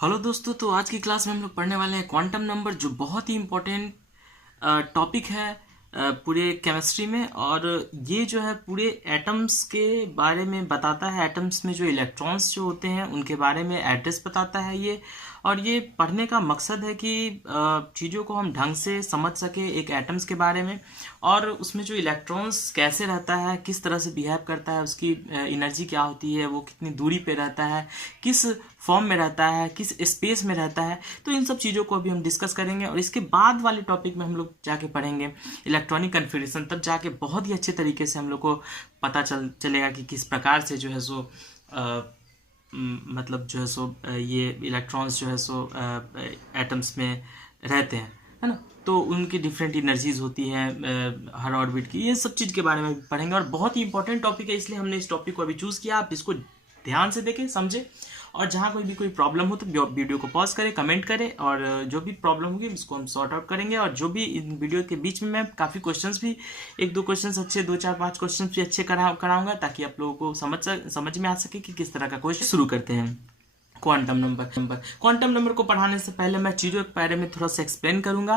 Hello दोस्तों, तो आज की क्लास में हम लोग पढ़ने वाले हैं क्वांटम नंबर, जो बहुत ही इम्पोर्टेंट टॉपिक है पूरे केमिस्ट्री में। और ये जो है पूरे एटम्स के बारे में बताता है। एटम्स में जो इलेक्ट्रॉन्स जो होते हैं उनके बारे में एड्रेस बताता है ये। और ये पढ़ने का मकसद है कि चीज़ों को हम ढंग से समझ सके एक एटम्स के बारे में, और उसमें जो इलेक्ट्रॉन्स कैसे रहता है, किस तरह से बिहेव करता है, उसकी एनर्जी क्या होती है, वो कितनी दूरी पे रहता है, किस फॉर्म में रहता है, किस स्पेस में रहता है। तो इन सब चीज़ों को अभी हम डिस्कस करेंगे। और इसके बाद वाले टॉपिक में हम लोग जाके पढ़ेंगे इलेक्ट्रॉनिक कन्फिग्रेशन। तब जाके बहुत ही अच्छे तरीके से हम लोग को पता चलेगा कि किस प्रकार से जो है सो मतलब जो है सो ये इलेक्ट्रॉन्स जो है सो एटम्स में रहते हैं, है ना। तो उनकी डिफरेंट एनर्जीज होती हैं हर ऑर्बिट की। ये सब चीज़ के बारे में पढ़ेंगे और बहुत ही इंपॉर्टेंट टॉपिक है, इसलिए हमने इस टॉपिक को अभी चूज़ किया। आप इसको ध्यान से देखें, समझें, और जहाँ कोई प्रॉब्लम हो तो वीडियो को पॉज करें, कमेंट करें, और जो भी प्रॉब्लम होगी उसको हम सॉर्ट आउट करेंगे। और जो भी इन वीडियो के बीच में मैं काफ़ी क्वेश्चंस भी, एक दो क्वेश्चंस अच्छे, दो चार पांच क्वेश्चंस भी अच्छे कराऊंगा, ताकि आप लोगों को समझ में आ सके कि किस तरह का क्वेश्चन। शुरू करते हैं क्वांटम नंबर को पढ़ाने से पहले मैं चीज़ों के बारे में थोड़ा सा एक्सप्लेन करूंगा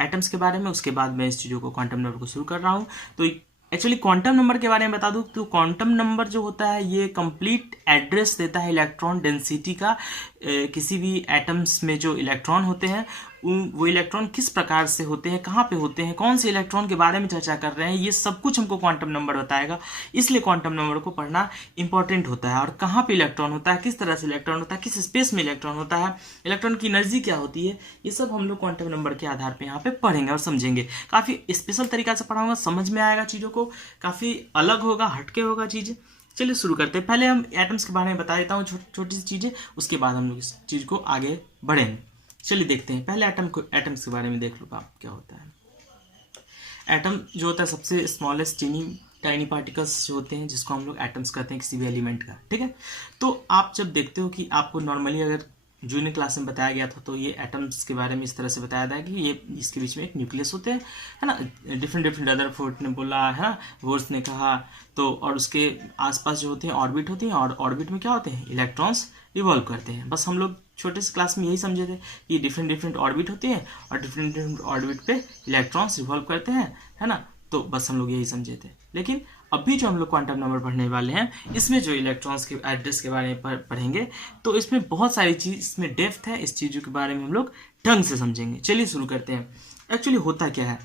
एटम्स के बारे में। उसके बाद मैं इस चीज़ों को क्वांटम नंबर को शुरू कर रहा हूँ। तो एक्चुअली क्वांटम नंबर के बारे में बता दूं तो क्वांटम नंबर जो होता है ये कंप्लीट एड्रेस देता है इलेक्ट्रॉन डेंसिटी का। किसी भी एटम्स में जो इलेक्ट्रॉन होते हैं वो इलेक्ट्रॉन किस प्रकार से होते हैं, कहाँ पे होते हैं, कौन से इलेक्ट्रॉन के बारे में चर्चा कर रहे हैं, ये सब कुछ हमको क्वांटम नंबर बताएगा। इसलिए क्वांटम नंबर को पढ़ना इंपॉर्टेंट होता है। और कहाँ पे इलेक्ट्रॉन होता है, किस तरह से इलेक्ट्रॉन होता है, किस स्पेस में इलेक्ट्रॉन होता है, इलेक्ट्रॉन की एनर्जी क्या होती है, ये सब हम लोग क्वांटम नंबर के आधार पर यहाँ पे पढ़ेंगे और समझेंगे। काफ़ी स्पेशल तरीका से पढ़ाऊंगा, समझ में आएगा चीज़ों को, काफ़ी अलग होगा, हटके होगा चीज़ें। चलिए शुरू करते हैं। पहले हम एटम्स के बारे में बता देता हूँ छोटी सी चीज़ें, उसके बाद हम लोग इस चीज़ को आगे बढ़ेंगे। चलिए देखते हैं। पहले एटम्स के बारे में देख लो आप क्या होता है। एटम जो होता है सबसे स्मॉलेस्ट टाइनी पार्टिकल्स जो होते हैं, जिसको हम लोग एटम्स कहते हैं किसी भी एलिमेंट का, ठीक है। तो आप जब देखते हो कि आपको नॉर्मली अगर जूनियर क्लास में बताया गया था तो ये एटम्स के बारे में इस तरह से बताया था कि ये इसके बीच में एक न्यूक्लियस होते हैं, है ना। डिफरेंट अदर फोर्ट ने बोला, है ना, वोर्स ने कहा। तो और उसके आसपास जो होते हैं ऑर्बिट होती हैं, और ऑर्बिट में क्या होते हैं, इलेक्ट्रॉन्स रिवॉल्व करते हैं। बस हम लोग छोटे से क्लास में यही समझे थे कि डिफरेंट ऑर्बिट होती है और डिफरेंट ऑर्बिट पे इलेक्ट्रॉन्स रिवॉल्व करते हैं, है ना। तो बस हम लोग यही समझे थे। लेकिन अभी जो हम लोग क्वांटम नंबर पढ़ने वाले हैं, इसमें जो इलेक्ट्रॉन्स के एड्रेस के बारे में पढ़ेंगे, तो इसमें बहुत सारी चीज़, इसमें डेप्थ है, इस चीज़ों के बारे में हम लोग ढंग से समझेंगे। चलिए शुरू करते हैं। एक्चुअली होता क्या है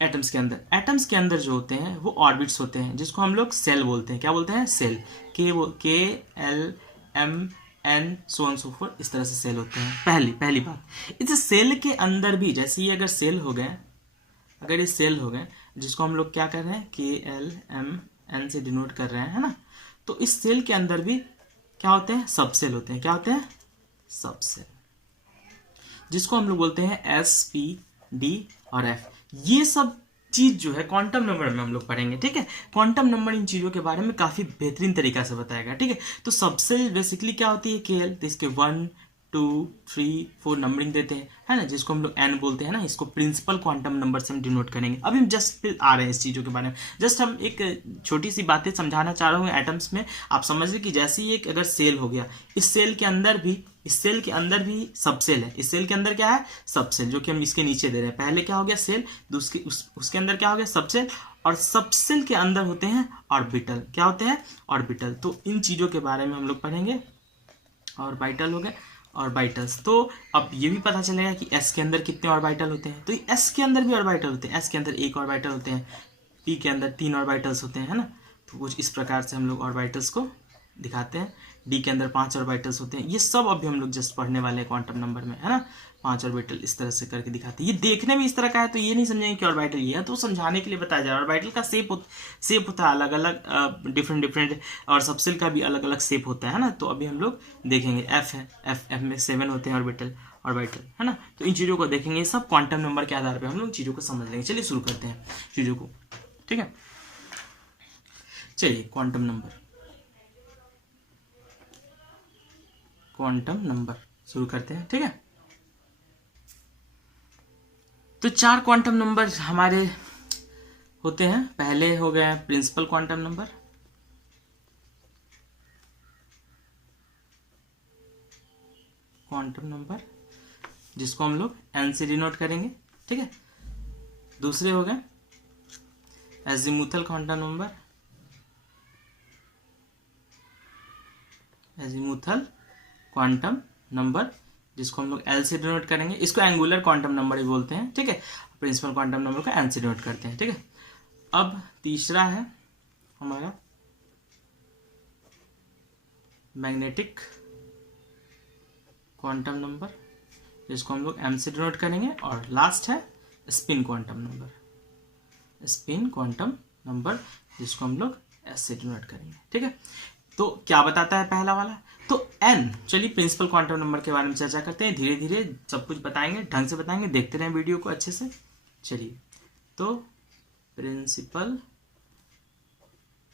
एटम्स के अंदर। एटम्स के अंदर जो होते हैं वो ऑर्बिट्स होते हैं, जिसको हम लोग सेल बोलते हैं। क्या बोलते हैं? Shell. KLM N so on so forth, इस तरह से सेल होते हैं। पहली बात, इस सेल के अंदर भी, जैसे ये अगर सेल हो गए, अगर ये सेल हो गए, जिसको हम लोग क्या कर रहे हैं, KLMN से डिनोट कर रहे हैं, है ना। तो इस सेल के अंदर भी क्या होते हैं, सब सेल होते हैं। क्या होते हैं? सब सेल, जिसको हम लोग बोलते हैं SP, D और F। ये सब चीज जो है क्वांटम नंबर में हम लोग पढ़ेंगे, ठीक है। क्वांटम नंबर इन चीजों के बारे में काफी बेहतरीन तरीका से बताएगा, ठीक है। तो सबसे बेसिकली क्या होती है, KL, तो इसके 1 2 3 4 नंबरिंग देते हैं, है ना, जिसको हम लोग N बोलते हैं ना। इसको प्रिंसिपल क्वांटम नंबर से हम डिनोट करेंगे। अभी हम जस्ट आ रहे हैं इस चीज़ों के बारे में। जस्ट हम एक छोटी सी बातें समझाना चाह रहा हूँ एटम्स में। आप समझ लीजिए कि जैसे ही एक अगर सेल हो गया, इस सेल के अंदर भी सब सेल है। इस सेल के अंदर क्या है? सब सेल, जो कि हम इसके नीचे दे रहे हैं। पहले क्या हो गया, सेल, उसके अंदर क्या हो गया, सब सेल, और सब सेल के अंदर होते हैं ऑर्बिटल। क्या होते हैं? ऑर्बिटल। तो इन चीज़ों के बारे में हम लोग पढ़ेंगे। ऑर्बिटल हो गए, ऑर्बिटल्स। तो अब ये भी पता चलेगा कि एस के अंदर कितने ऑर्बिटल होते हैं। तो एस के अंदर भी ऑर्बिटल होते हैं। एस के अंदर एक ऑर्बिटल होते हैं, पी के अंदर 3 ऑर्बिटल्स होते हैं, है ना। तो कुछ इस प्रकार से हम लोग ऑर्बिटल्स को दिखाते हैं। डी के अंदर 5 ऑर्बिटल्स होते हैं। ये सब अभी हम लोग जस्ट पढ़ने वाले हैं क्वांटम नंबर में, है ना। 5 ऑर्बिटल इस तरह से करके दिखाते हैं। ये देखने में इस तरह का है तो ये नहीं समझेंगे कि ऑर्बिटल ये है, तो समझाने के लिए बताया जा रहा है। ऑर्बिटल का शेप होता है अलग अलग, डिफरेंट, और सबसेल का भी अलग अलग शेप होता है ना। तो अभी हम लोग देखेंगे। एफ है, एफ में 7 होते हैं ऑर्बिटल, है ना। तो इन चीज़ों को देखेंगे। ये सब क्वांटम नंबर के आधार पर हम लोग चीज़ों को समझ लेंगे। चलिए शुरू करते हैं चीज़ों को, ठीक है। चलिए क्वांटम नंबर शुरू करते हैं, ठीक है। तो 4 क्वांटम नंबर हमारे होते हैं। पहले हो गए principal quantum number, quantum number जिसको हम लोग n से डिनोट करेंगे, ठीक है। दूसरे हो गए azimuthal quantum number, azimuthal quantum number जिसको हम लोग L से डिनोट करेंगे, इसको एंगुलर क्वांटम नंबर ही बोलते हैं, ठीक है। प्रिंसिपल क्वांटम नंबर को n से डिनोट करते हैं, ठीक है। अब तीसरा है हमारा मैग्नेटिक क्वांटम नंबर जिसको हम लोग m से डिनोट करेंगे, और लास्ट है spin quantum number, spin quantum number जिसको हम लोग s से डिनोट करेंगे, ठीक है। तो क्या बताता है पहला वाला, तो n, चलिए प्रिंसिपल क्वांटम नंबर के बारे में चर्चा करते हैं, धीरे धीरे सब कुछ बताएंगे, ढंग से बताएंगे, देखते रहें वीडियो को अच्छे से। चलिए, तो प्रिंसिपल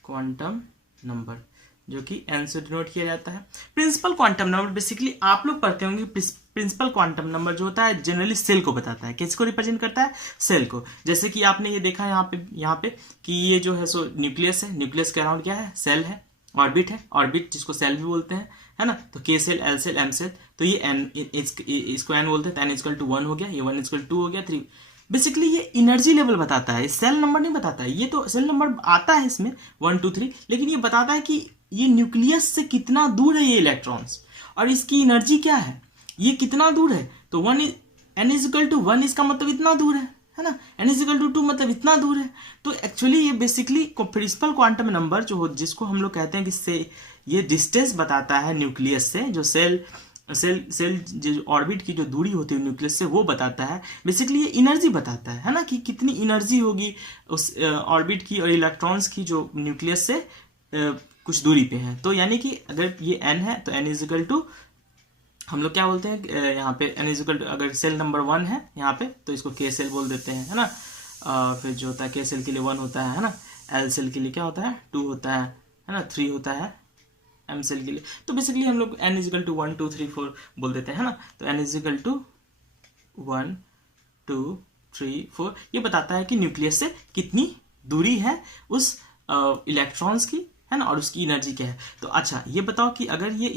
क्वांटम नंबर जो कि n से डिनोट किया जाता है। प्रिंसिपल क्वांटम नंबर बेसिकली आप लोग पढ़ते होंगे, प्रिंसिपल क्वांटम नंबर जो होता है जनरली सेल को बताता है। किसको रिप्रेजेंट करता है? सेल को। जैसे कि आपने ये देखा यहाँ पे कि ये जो है सो न्यूक्लियस है, न्यूक्लियस के अराउंड क्या है? सेल है, ऑर्बिट है, ऑर्बिट जिसको सेल भी बोलते हैं, है ना। तो K shell, L shell, M shell, तो ये एन, इसको एन बोलते हैं, तो एन इक्वल टू 1 हो गया, ये 1 इक्वल 2 हो गया, 3। बेसिकली ये एनर्जी लेवल बताता है, सेल नंबर नहीं बताता है। ये तो सेल नंबर आता है इसमें 1 2 3, लेकिन ये बताता है कि ये न्यूक्लियस से कितना दूर है ये इलेक्ट्रॉन्स, और इसकी एनर्जी क्या है, ये कितना दूर है। तो n इज इक्वल टू 1 इसका मतलब इतना दूर है ना। n इज इक्वल टू 2 मतलब इतना दूर है। तो एक्चुअली ये बेसिकली प्रिंसिपल क्वांटम नंबर जो जिसको हम लोग कहते हैं कि से ये डिस्टेंस बताता है न्यूक्लियस से, जो सेल जो ऑर्बिट की जो दूरी होती है न्यूक्लियस से, वो बताता है। बेसिकली ये एनर्जी बताता है ना, कि कितनी एनर्जी होगी उस ऑर्बिट की और इलेक्ट्रॉन्स की जो न्यूक्लियस से कुछ दूरी पे है। तो यानी कि अगर ये n है तो n इज इक्वल टू, हम लोग क्या बोलते हैं यहाँ पे n इज इक्वल टू, अगर सेल नंबर 1 है यहाँ पे तो इसको k सेल बोल देते हैं, है ना। फिर जो होता है k सेल के लिए 1 होता है ना। l सेल के लिए क्या होता है? 2 होता है ना। 3 होता है m सेल के लिए। तो बेसिकली हम लोग n इज इक्वल टू 1 2 3 4 बोल देते हैं ना। तो n इज इक्वल टू 1 2 3 4 ये बताता है कि न्यूक्लियस से कितनी दूरी है उस इलेक्ट्रॉन्स की, है ना, और उसकी एनर्जी क्या है। तो अच्छा ये बताओ कि अगर ये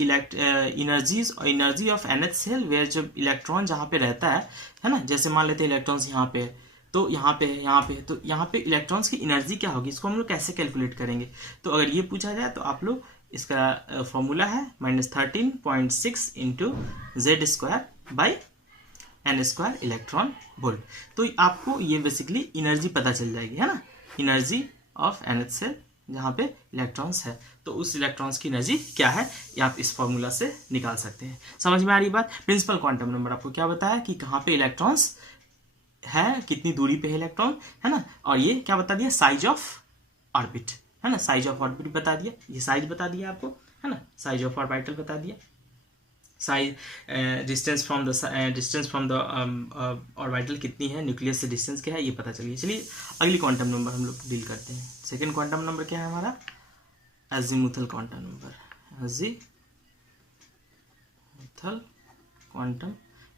energy of nth shell where जब इलेक्ट्रॉन जहाँ पे रहता है ना, जैसे मान लेते हैं इलेक्ट्रॉन्स यहाँ पे है, तो यहाँ पे इलेक्ट्रॉन्स की एनर्जी क्या होगी, इसको हम लोग कैसे कैलकुलेट करेंगे। तो अगर ये पूछा जाए तो आप लोग इसका फॉर्मूला है -13.6 into Z square by n square electron volt. तो आपको ये बेसिकली एनर्जी पता चल जाएगी, है ना, एनर्जी ऑफ nth सेल जहाँ पे इलेक्ट्रॉन्स है, तो उस इलेक्ट्रॉन्स की एनर्जी क्या है ये आप इस फॉर्मूला से निकाल सकते हैं। समझ में आ रही बात। प्रिंसिपल क्वांटम नंबर आपको क्या बताया कि कहाँ पे इलेक्ट्रॉन्स है, कितनी दूरी पे है इलेक्ट्रॉन, है ना। और ये क्या बता दिया? साइज ऑफ ऑर्बिट, है ना, साइज ऑफ ऑर्बिट बता दिया, ये साइज बता दिया आपको, है ना, साइज ऑफ ऑर्बिटल बता दिया, size distance from the orbital कितनी है, न्यूक्लियस से डिस्टेंस क्या है, ये पता चलिए। चलिए अगली क्वांटम नंबर हम लोग डील करते हैं। सेकंड क्वांटम नंबर क्या है हमारा? Azimuthal quantum number, azimuthal quantum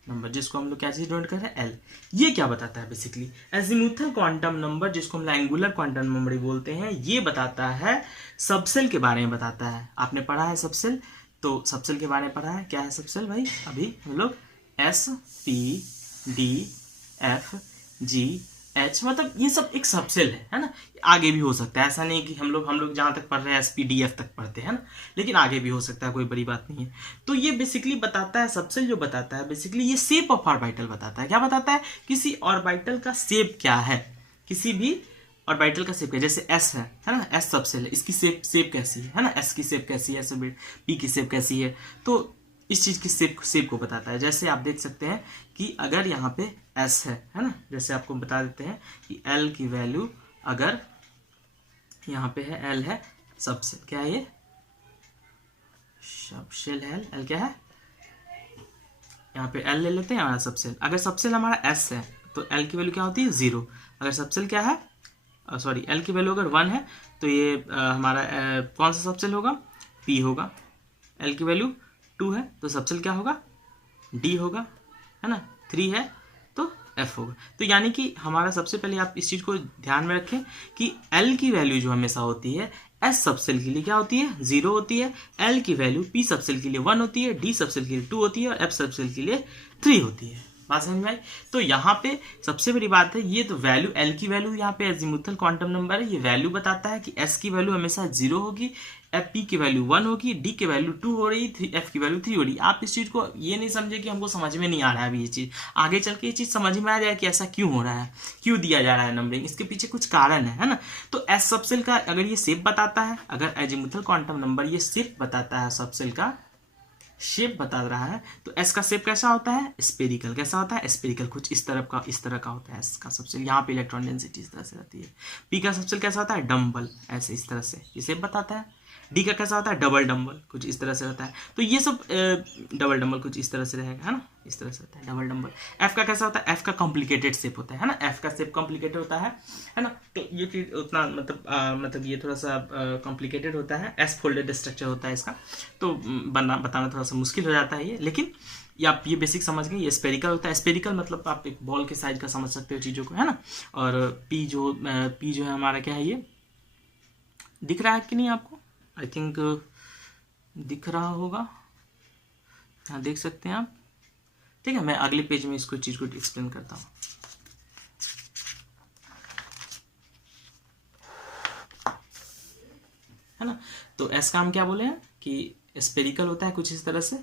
number जिसको हम लोग क्या चीज डिनोट कर रहे हैं? L। ये क्या बताता है? बेसिकली एजीमुथल क्वांटम नंबर जिसको हम एंगुलर क्वांटम नंबर बोलते हैं, ये बताता है सबसेल के बारे में बताता है। आपने पढ़ा है सबसेल, तो सबसेल के बारे में पढ़ा है। क्या है सबसेल भाई? अभी हम लोग S P D F G H, मतलब ये सब एक सबसेल है ना। आगे भी हो सकता है, ऐसा नहीं कि हम लोग जहाँ तक पढ़ रहे हैं SPDF तक पढ़ते हैं ना, लेकिन आगे भी हो सकता है, कोई बड़ी बात नहीं है। तो ये बेसिकली बताता है, सबसेल जो बताता है बेसिकली ये शेप ऑफ ऑर्बिटल बताता है। क्या बताता है? किसी ऑर्बिटल का शेप क्या है, किसी भी ऑर्बिटल का शेप क्या है। जैसे S है ना, S सबसेल है, इसकी शेप कैसी है ना, S की शेप कैसी है, P की शेप कैसी है, तो इस चीज की शेप को बताता है। जैसे आप देख सकते हैं कि अगर यहाँ पे S है ना, जैसे आपको बता देते हैं कि L की वैल्यू अगर यहाँ पे है, L है सबसेल, क्या है ये? सबसेल है L क्या है? यहाँ पे L ले लेते हैं हमारा सबसेल। अगर सबसेल हमारा S है तो L की वैल्यू क्या होती है? 0। अगर सबसेल क्या है, सॉरी L की वैल्यू अगर 1 है तो ये हमारा कौन सा सबसेल होगा? P होगा। L की वैल्यू 2 है तो सबसेल क्या होगा? D होगा, है ना। 3 है तो एफ होगा। तो यानी कि हमारा सबसे पहले आप इस चीज को ध्यान में रखें कि एल की वैल्यू जो हमेशा होती है एस सबसेल के लिए क्या होती है 0 होती है, एल की वैल्यू पी सबसेल के लिए 1 होती है, डी सबसेल के लिए 2 होती है और एफ सबसेल के लिए 3 होती है। बात समझ में आई? तो यहाँ पे सबसे बड़ी बात है ये तो वैल्यू एल की वैल्यू यहाँ पे अजीमुथल क्वांटम नंबर है, ये वैल्यू बताता है कि एस की वैल्यू हमेशा 0 होगी, एफ पी की वैल्यू 1 होगी, डी की वैल्यू 2 हो रही, एफ की वैल्यू 3 हो रही। आप इस चीज को ये नहीं समझे कि हमको समझ में नहीं आ रहा है अभी ये चीज, आगे चल के ये चीज समझ में आ जाए कि ऐसा क्यों हो रहा है, क्यों दिया जा रहा है नंबरिंग, इसके पीछे कुछ कारण है ना। तो एस सबसेल का अगर ये शेप बताता है, अगर अजीमुथल क्वांटम नंबर ये शेप बताता है, सबसेल का शेप बता रहा है, तो एस का शेप कैसा होता है स्पेरिकल। कैसा होता है स्पेरिकल, कुछ इस तरह का होता है एस का सबसेल, यहाँ पे इलेक्ट्रॉन डेंसिटी इस तरह से रहती है। पी का सबसेल कैसा होता है डम्बल, ऐसे इस तरह से ये शेप बताता है। डी का कैसा होता है डबल डम्बल, कुछ इस तरह से रहता है। तो ये सब डबल डम्बल कुछ इस तरह से रहेगा, है ना, इस तरह से होता है डबल डम्बल। एफ का कैसा होता है, एफ का कॉम्प्लिकेटेड शेप होता है ना, एफ का शेप कॉम्प्लिकेटेड होता है ना। तो ये चीज उतना मतलब ये थोड़ा सा कॉम्प्लिकेटेड होता है, एस फोल्डेड स्ट्रक्चर होता है इसका, तो बताना थोड़ा सा मुश्किल हो जाता है ये, लेकिन ये आप ये बेसिक समझ गए। ये स्पेरिकल होता है, स्पेरिकल मतलब आप एक बॉल के साइज का समझ सकते हो चीज़ों को, है ना। और पी जो है हमारा क्या है, ये दिख रहा है कि नहीं आपको, आई थिंक दिख रहा होगा, यहाँ देख सकते हैं आप, ठीक है। मैं अगले पेज में इसको चीज़ को एक्सप्लेन करता हूँ। है ना, तो एस का हम क्या बोले हैं कि स्पेरिकल होता है कुछ इस तरह से,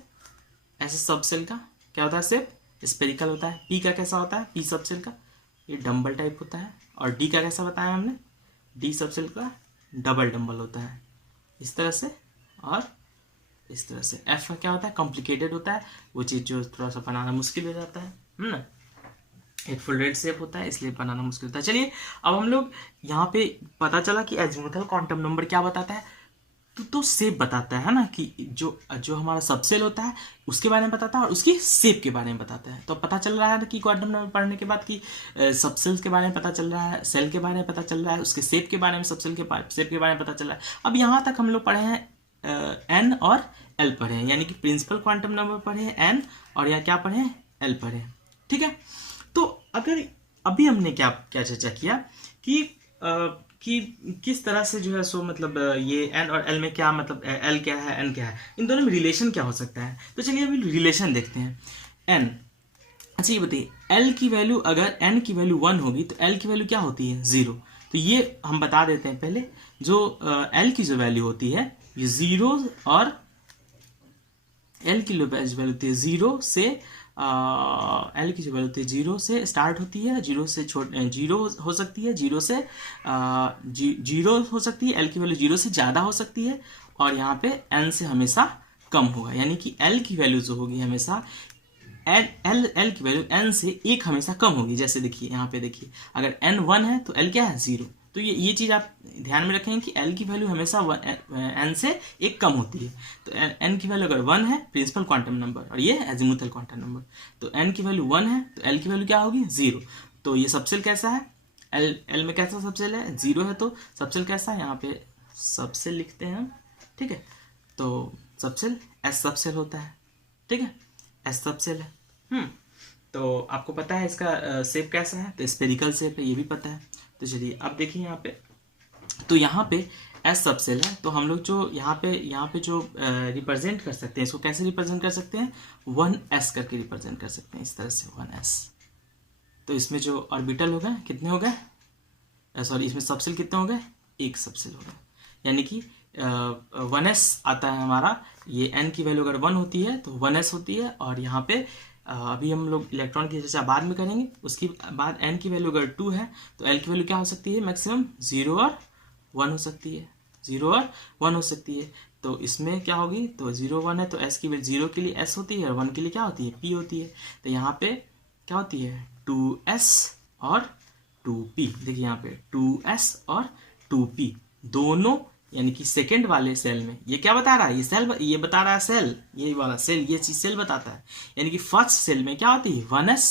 ऐसे सबसेल का क्या होता है शेप स्पेरिकल होता है। पी का कैसा होता है, पी सबसेल का ये डम्बल टाइप होता है। और डी का कैसा बताया हमने, डी सबसेल का डबल डम्बल होता है इस तरह से और इस तरह से। एफ का क्या होता है कॉम्प्लिकेटेड होता है, वो चीज़ जो थोड़ा सा बनाना मुश्किल हो जाता है ना, एक फोल्डेड शेप होता है इसलिए बनाना मुश्किल होता है। चलिए अब हम लोग यहाँ पे पता चला कि अजीमुथल क्वांटम नंबर क्या बताता है, तो शेप बताता है ना, कि जो हमारा सबसेल होता है उसके बारे में बताता है और उसकी शेप के बारे में बताता है। तो पता चल रहा है कि क्वांटम नंबर पढ़ने के बाद कि सबसेल्स के बारे में पता चल रहा है, सेल के बारे में पता चल रहा है, उसके शेप के बारे में, सबसेल के शेप के बारे में पता चल रहा है। अब यहाँ तक हम लोग पढ़े हैं एन और एल पढ़े हैं, यानी कि प्रिंसिपल क्वांटम नंबर पढ़े हैं एन और या क्या पढ़े हैं एल पढ़े हैं, ठीक है। तो अगर अभी हमने क्या चर्चा किया कि किस तरह से जो है सो मतलब ये एन और एल में क्या मतलब एल क्या है एन क्या है, इन दोनों में रिलेशन क्या हो सकता है। तो चलिए अभी रिलेशन देखते हैं। एन, अच्छा ये बताइए एल की वैल्यू अगर एन की वैल्यू 1 होगी तो एल की वैल्यू क्या होती है 0। तो ये हम बता देते हैं पहले, जो एल की जो वैल्यू होती है ये 0 और एल की वैल्यू होती है 0 से एल की जो वैल्यू होती है 0 से स्टार्ट होती है, 0 से जीरो हो सकती है, 0 से 0 हो सकती है, एल की वैल्यू 0 से ज़्यादा हो सकती है और यहाँ पे एन से हमेशा कम होगा। यानी कि एल की वैल्यू जो होगी हमेशा एल की वैल्यू एन से 1 हमेशा कम होगी। जैसे देखिए यहाँ पे देखिए अगर एन 1 है तो एल क्या है 0। तो ये चीज़ आप ध्यान में रखेंगे कि एल की वैल्यू हमेशा एन से 1 कम होती है। तो एन की वैल्यू अगर 1 है प्रिंसिपल क्वांटम नंबर और ये अजीमुथल क्वांटम नंबर, तो एन की वैल्यू 1 है तो एल की वैल्यू क्या होगी 0। तो ये सबसेल कैसा है, एल में कैसा सबसेल है 0 है, तो सबसेल कैसा है यहाँ पे सबसेल लिखते हैं हम, ठीक है। तो सबसेल एस सबसेल होता है, ठीक है, एस सबसेल है। तो आपको पता है इसका शेप कैसा है, तो स्पेरिकल शेप है, ये भी पता है। तो चलिए अब देखिए यहाँ पे, तो यहाँ पे एस सबसेल है, तो हम लोग जो यहाँ पे जो रिप्रेजेंट कर सकते हैं, इसको कैसे रिप्रेजेंट कर सकते हैं 1s करके रिप्रेजेंट कर सकते हैं इस तरह से 1s। तो इसमें जो ऑर्बिटल हो गए कितने हो गए, सॉरी इसमें सबसेल कितने हो गए, 1 सबसेल हो गए, यानी कि 1s आता है हमारा। ये n की वैल्यू अगर 1 होती है तो 1s होती है। और यहाँ पे अभी हम लोग इलेक्ट्रॉन की चर्चा बाद में करेंगे। उसके बाद n की वैल्यू अगर 2 है तो l की वैल्यू क्या हो सकती है मैक्सिमम 0 और 1 हो सकती है, 0 और 1 हो सकती है। तो इसमें क्या होगी, तो 0 1 है तो s की वैल्यू 0 के लिए s होती है और 1 के लिए क्या होती है p होती है। तो यहाँ पे क्या होती है 2s और 2p। देखिए यहाँ पे 2s और 2p दोनों, यानी कि सेकंड वाले सेल में ये क्या बता रहा है, ये सेल, ये बता रहा है सेल, ये वाला सेल, ये चीज सेल बताता है। यानी कि फर्स्ट सेल में क्या होती है 1s,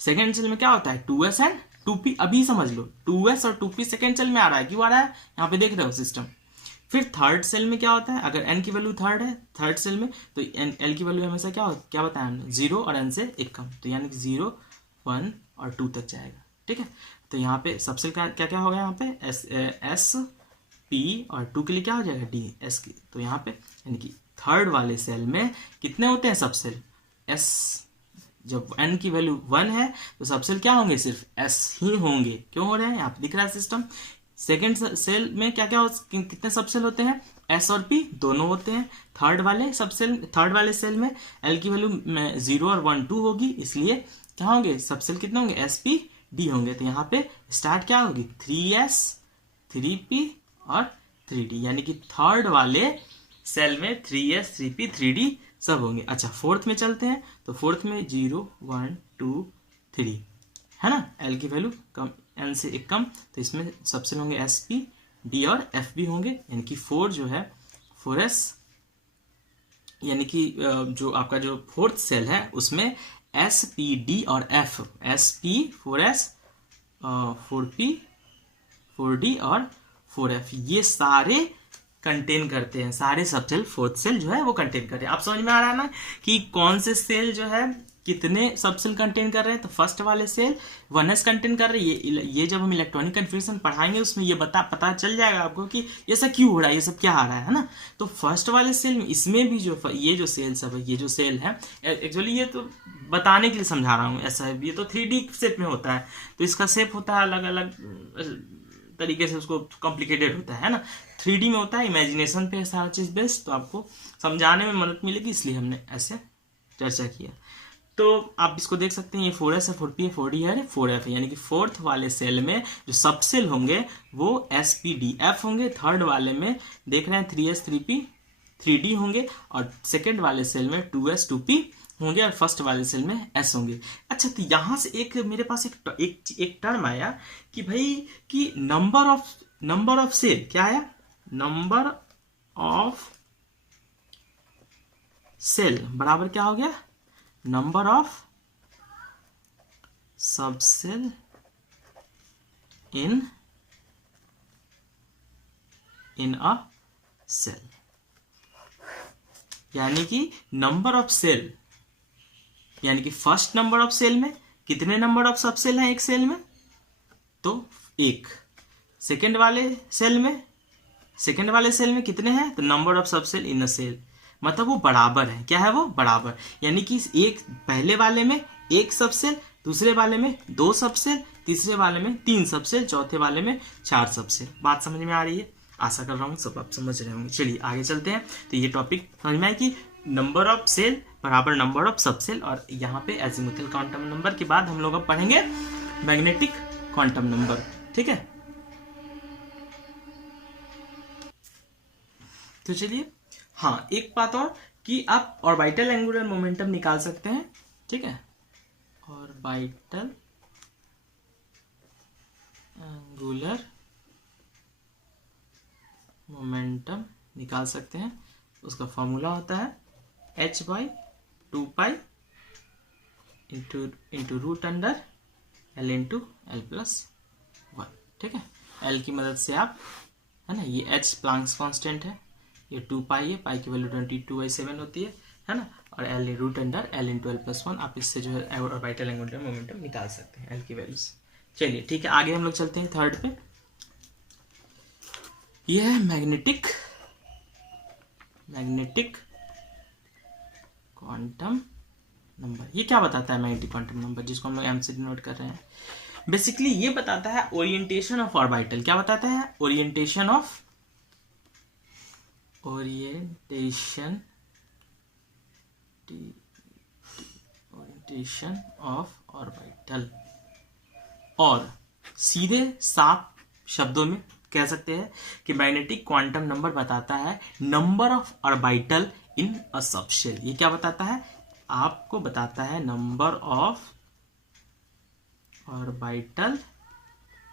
सेकंड सेल में क्या होता है 2s एंड 2p। अभी समझ लो 2s और 2p सेकंड सेल में आ रहा है, क्यों आ रहा है यहाँ पे देख रहे हो सिस्टम। फिर थर्ड सेल में क्या होता है, अगर n की वैल्यू 3 है थर्ड सेल में, तो l की वैल्यू हमेशा क्या बताया हमने 0 और n से 1 कम। तो यानी कि 0 1 और 2 तक जाएगा। ठीक है, तो यहाँ पे सबसेल क्या क्या होगा, यहाँ पे एस पी और 2 के लिए क्या हो जाएगा डी एस की। तो यहाँ पे यानी कि थर्ड वाले सेल में कितने होते हैं सबसेल, एस। जब n की वैल्यू 1 है तो सबसेल क्या होंगे, सिर्फ s ही होंगे। क्यों हो रहे हैं, यहाँ पे दिख रहा है सिस्टम। सेकेंड सेल में क्या क्या कितने सबसेल होते हैं, s और p दोनों होते हैं। थर्ड वाले सेल में l की वैल्यू 0 और 1 2 होगी, इसलिए क्या होंगे सबसेल कितने होंगे, s p d होंगे। तो यहाँ पे स्टार्ट क्या होगी 3s 3p और 3d, यानी कि थर्ड वाले सेल में 3s 3p 3d सब होंगे। अच्छा, फोर्थ में चलते हैं, तो फोर्थ में 0 1 2 3 है ना, एल की वैल्यू कम, एन से एक कम, तो इसमें सबसे होंगे एस पी डी और एफ भी होंगे, यानी कि 4 जो है 4s, यानी कि जो आपका जो फोर्थ सेल है उसमें एस पी डी और F, S P 4s 4p 4d और 4f ये सारे कंटेन करते हैं, सारे सबसेल फोर्थ सेल जो है वो कंटेन करते हैं। आप समझ में आ रहा है ना कि कौन से सेल जो है कितने सबसेल कंटेन कर रहे हैं। तो फर्स्ट वाले सेल 1s कंटेन कर रहे हैं। ये जब हम इलेक्ट्रॉनिक कन्फ्यूजन पढ़ाएंगे उसमें ये पता चल जाएगा आपको कि ये सब क्यों हो रहा है, ये सब क्या आ रहा है ना। तो फर्स्ट वाले सेल में इसमें भी जो ये जो सेल सब है, ये जो सेल है एक्चुअली ये तो बताने के लिए समझा रहा हूँ, ऐसा है ये तो 3D शेप में होता है, तो इसका शेप होता है अलग अलग तरीके से, उसको कॉम्प्लिकेटेड होता है ना। 3D में होता है, इमेजिनेशन पे सारा चीज बेस्ड, तो आपको समझाने में मदद मिलेगी, इसलिए हमने ऐसे चर्चा किया। तो आप इसको देख सकते हैं, ये 4s है 4p है 4d है 4f है, यानी कि फोर्थ वाले सेल में जो सबसेल होंगे वो spdf होंगे। थर्ड वाले में देख रहे हैं 3s 3p 3d होंगे, और सेकेंड वाले सेल में 2s 2p होंगे, और फर्स्ट वाले सेल में s होंगे। अच्छा, तो यहां से एक मेरे पास एक टर्म आया कि भाई कि नंबर ऑफ सेल क्या आया, नंबर ऑफ सेल बराबर क्या हो गया, number of subshell in a shell, यानी कि नंबर ऑफ सेल, यानी कि फर्स्ट नंबर ऑफ सेल में कितने नंबर ऑफ सबसेल हैं एक सेल में, तो एक। सेकेंड वाले सेल में कितने हैं, तो number of subshell in a shell, मतलब वो बराबर है। क्या है वो, बराबर, यानी कि एक पहले वाले में एक सबसेल, दूसरे वाले में 2 सबसेल, तीसरे वाले में 3 सबसेल, चौथे वाले में 4 सबसेल। बात समझ में आ रही है, आशा कर रहा हूँ सब आप समझ रहे होंगे। चलिए आगे चलते हैं। तो ये टॉपिक समझ में आया कि नंबर ऑफ सेल बराबर नंबर ऑफ सबसेल, और यहाँ पे एजीमुथल क्वांटम नंबर के बाद हम लोग अब पढ़ेंगे मैग्नेटिक क्वांटम नंबर। ठीक है, तो चलिए, हाँ एक बात और कि आप ऑर्बिटल एंगुलर मोमेंटम निकाल सकते हैं। ठीक है, ऑर्बिटल एंगुलर मोमेंटम निकाल सकते हैं। उसका फॉर्मूला होता है h/2 into root under l into l+1। ठीक है, l की मदद से आप, है ना, ये h प्लैंक्स कांस्टेंट है, ये 2 पाई है, पाई की वैल्यू 22/7 होती है ना, और l root under l into l+1। आप इससे जो है ऑर्बिटल एंगुलर मोमेंटम निकाल सकते हैं l की वैल्यू से। चलिए ठीक है, आगे हम लोग चलते हैं थर्ड पे। यह है मैग्नेटिक क्वांटम नंबर। ये क्या बताता है मैग्नेटिक क्वांटम नंबर, जिसको हम लोग एम से डिनोट कर रहे हैं। बेसिकली ये बताता है ओरिएंटेशन ऑफ ऑर्बिटल। क्या बताता है, ओरिएंटेशन ऑफ ऑर्बिटल। और सीधे साफ शब्दों में कह सकते हैं कि मैग्नेटिक क्वांटम नंबर बताता है number of orbital in a subshell. ये क्या बताता है, आपको बताता है number of orbital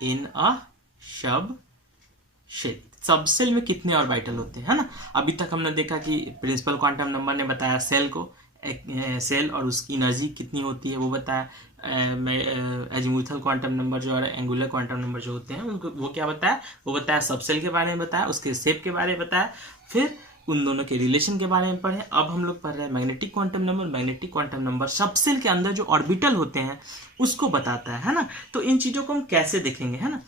in a subshell. Subshell में कितने ऑर्बिटल होते हैं ना। अभी तक हमने देखा कि प्रिंसिपल क्वांटम नंबर ने बताया सेल को, सेल और उसकी एनर्जी कितनी होती है वो बताया। एजीमुथल क्वांटम नंबर जो है, एंगुलर क्वांटम नंबर जो होते हैं उनको वो क्या बताया, वो बताया सबसेल के बारे में बताया, उसके शेप के बारे में बताया। फिर उन दोनों के रिलेशन के बारे में पढ़े। अब हम लोग पढ़ रहे हैं magnetic quantum number. Magnetic quantum number subshell के अंदर जो ऑर्बिटल होते हैं उसको बताता है ना। तो इन चीजों को हम कैसे देखेंगे, है ना,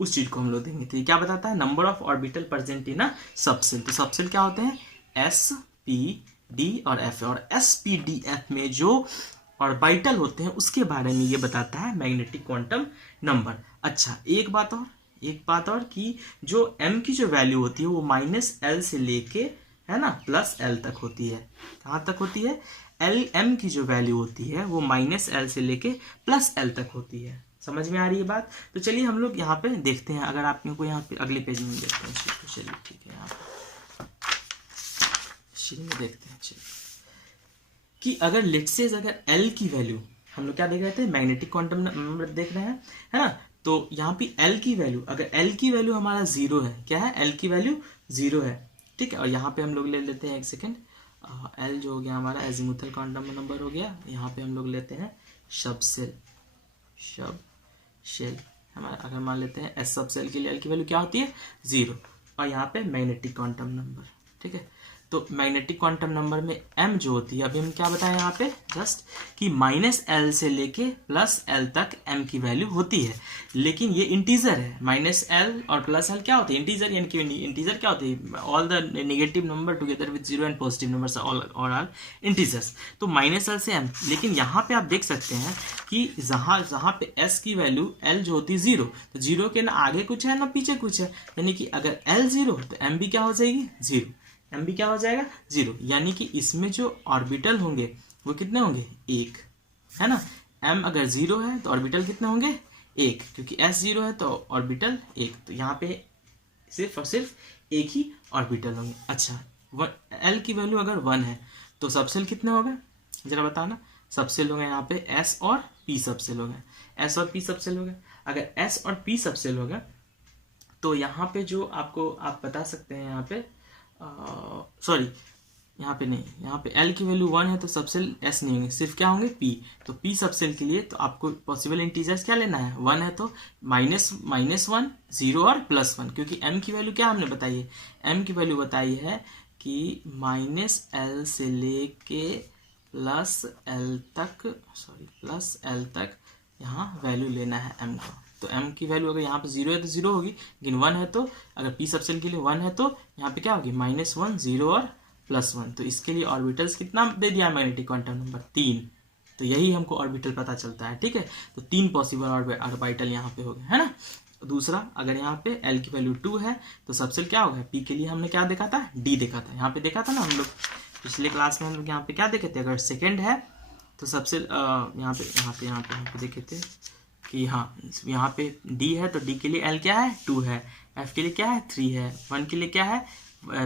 उस चीज को हम लोग देखेंगे। तो ये क्या बताता है, number of orbital present in a subshell. तो सबसेल क्या होते हैं, एस पी डी और एफ, और एस पी डी एफ में जो ऑर्बिटल होते हैं उसके बारे में ये बताता है मैग्नेटिक क्वांटम नंबर। अच्छा, एक बात और कि जो m की जो वैल्यू होती है वो -l से लेके, है ना, +l तक होती है। कहाँ तक होती है, m की जो वैल्यू होती है वो -l से लेके +l तक होती है। समझ में आ रही है बात। तो चलिए हम लोग यहाँ पे देखते हैं, अगर आपको यहाँ पे अगले पेज में देखते हैं। चलिए ठीक है, यहाँ पे में देखते हैं। चलिए कि अगर लेट्स से अगर l की वैल्यू, हम लोग क्या देख रहे थे, मैग्नेटिक क्वांटम नंबर देख रहे हैं, है ना। तो यहाँ पे l की वैल्यू, अगर l की वैल्यू हमारा 0 है, क्या है, l की वैल्यू 0 है, ठीक है। और यहाँ पे हम लोग ले लेते हैं, एक सेकेंड, l जो हो गया हमारा एजीमुथल क्वांटम नंबर हो गया। यहाँ पे हम लोग लेते हैं सबसेल हमारा, अगर मान लेते हैं एस सबसेल के लिए l की वैल्यू क्या होती है, 0। और यहाँ पे मैग्नेटिक क्वांटम नंबर, ठीक है। तो मैग्नेटिक क्वांटम नंबर में m जो होती है, अभी हम क्या बताएं यहाँ पे जस्ट कि -l से लेके +l तक m की वैल्यू होती है। लेकिन ये इंटीजर है, -l और +l क्या होते हैं, इंटीजर। यानी कि इंटीजर क्या होती है, all the negative number together with 0 and positive numbers all are integers. तो -l से m, लेकिन यहाँ पे आप देख सकते हैं कि जहाँ पे s की वैल्यू l जो होती है 0, तो 0 के ना आगे कुछ है ना पीछे कुछ है। यानी कि अगर l 0 तो m भी क्या हो जाएगी, 0। m भी क्या हो जाएगा, 0। यानी कि इसमें जो ऑर्बिटल होंगे वो कितने होंगे, 1, है ना। m अगर 0 है तो ऑर्बिटल कितने होंगे, 1, क्योंकि s 0 है तो ऑर्बिटल 1। तो यहाँ पे सिर्फ और सिर्फ एक ही ऑर्बिटल होंगे। अच्छा, l की वैल्यू अगर 1 है तो सबसेल कितने हो गए, जरा बताना। सबसेल हो गए यहाँ पे s और p सबसेल हो गए, s और p सबसेल हो गए। अगर s और p सबसेल हो गए तो यहाँ पे जो आपको आप बता सकते हैं, यहाँ पे सॉरी यहाँ पे नहीं, यहाँ पे l की वैल्यू 1 है तो सबसेल s नहीं होंगे, सिर्फ क्या होंगे, p। तो p सबसेल के लिए तो आपको पॉसिबल इंटीजर्स क्या लेना है, 1 है तो -1, 0 और +1, क्योंकि m की वैल्यू क्या हमने बताई है, m की वैल्यू बताई है कि -l से लेके +l तक यहाँ वैल्यू लेना है m का। तो m की वैल्यू अगर यहाँ पे 0 है तो 0 होगी, लेकिन 1 है तो, अगर p सबसेल के लिए 1 है तो यहाँ पे क्या होगी, -1, 0 और +1। तो इसके लिए ऑर्बिटल्स कितना दे दिया मैग्नेटिक क्वांटम नंबर, 3। तो यही हमको ऑर्बिटल पता चलता है, ठीक है। तो 3 पॉसिबल ऑर्बिटल यहाँ पे हो गए, है ना। दूसरा, अगर यहाँ पे l की वैल्यू 2 है तो सबसेल क्या होगा, p के लिए हमने क्या देखा था, d देखा था। यहाँ पे देखा था ना हम लोग पिछले क्लास में, हम लोग यहाँ पे क्या देखे थे, अगर सेकेंड है तो सबसेल यहाँ पे देखे थे कि हाँ, यहाँ पे d है तो d के लिए l क्या है, 2 है, f के लिए क्या है, 3 है, 1 के लिए क्या है,